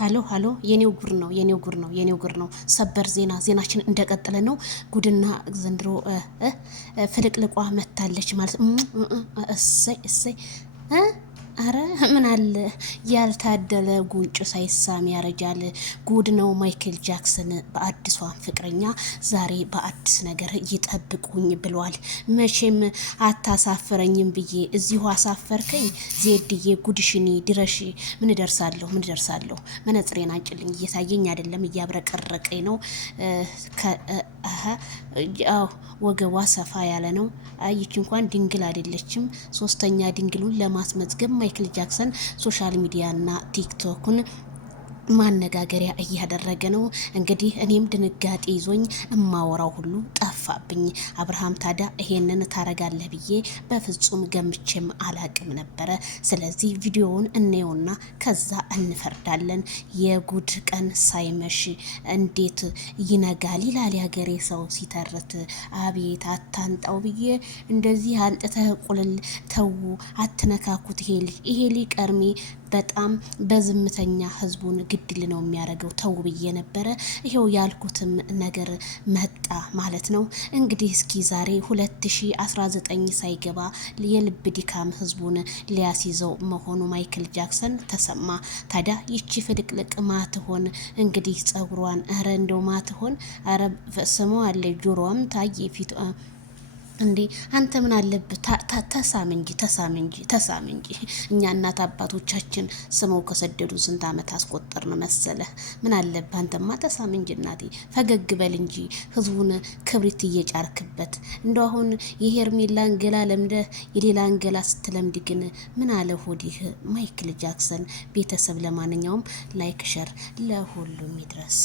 ሃሎ የኔው ጉር ነው ሰበር ዜናችን እንደቀጠለ ነው። ጉድና ዘንድሮ ፍልቅልቋ መታለች ማለት እሰይ አረ ምን አለ ያልታደለ ጉንጭ ሳይሳም ያረጃል። ጉድ ነው። ማይክል ጃክሰን በአዲሷን ፍቅረኛ ዛሬ በአዲስ ነገር ይጠብቁኝ ብሏል። መቼም አታሳፍረኝም ብዬ እዚሁ አሳፈርከኝ። ዜድዬ ጉድሽኒ ድረሽ። ምን ደርሳለሁ መነጽሬን አንጭልኝ፣ እየታየኝ አይደለም፣ እያብረቀረቀኝ ነው። ወገቧ ሰፋ ያለ ነው። አይች እንኳን ድንግል አይደለችም። ሶስተኛ ድንግሉን ለማስመዝገብ ማይክል ጃክሰን ሶሻል ሚዲያና ቲክቶክን ማነጋገሪያ እያደረገ ነው። እንግዲህ እኔም ድንጋጤ ይዞኝ እማወራው ሁሉ ጠፋብኝ። አብርሃም ታዲያ ይሄንን ታረጋለህ ብዬ በፍጹም ገምቼም አላቅም ነበረ። ስለዚህ ቪዲዮውን እንየውና ከዛ እንፈርዳለን። የጉድ ቀን ሳይመሽ እንዴት ይነጋል ይላል ያገሬ ሰው ሲተርት። አቤት አታንጣው ብዬ እንደዚህ አንጥተህ ቁልል ተው፣ አትነካኩት። ይሄ ልጅ ቀርሜ በጣም በዝምተኛ ህዝቡን ግድል ነው የሚያደርገው። ተው ብዬ ነበረ። ይሄው ያልኩትም ነገር መጣ ማለት ነው። እንግዲህ እስኪ ዛሬ 2019 ሳይገባ የልብ ድካም ህዝቡን ሊያስይዘው መሆኑ ማይክል ጃክሰን ተሰማ። ታዲያ ይቺ ፍልቅልቅ ማትሆን እንግዲህ ጸጉሯን እንደው ማትሆን ስሟ አለ ጆሮዋም ታየ ፊት እንዴ አንተ ምን አለብህ? ተሳም እንጂ እኛ እናት አባቶቻችን ስመው ከሰደዱ ስንት አመት አስቆጠርን መሰለ። ምን አለብህ አንተማ ተሳም እንጂ እናቴ፣ ፈገግ በል እንጂ ህዝቡን ክብሪት እየጫርክበት። እንደው አሁን የሄርሜላን ገላ ለምደህ የሌላን ገላ ስትለምድ ግን ምን አለ ሆዲህ? ማይክል ጃክሰን ቤተሰብ ለማንኛውም ላይክ ሸር ለሁሉም ይድረስ።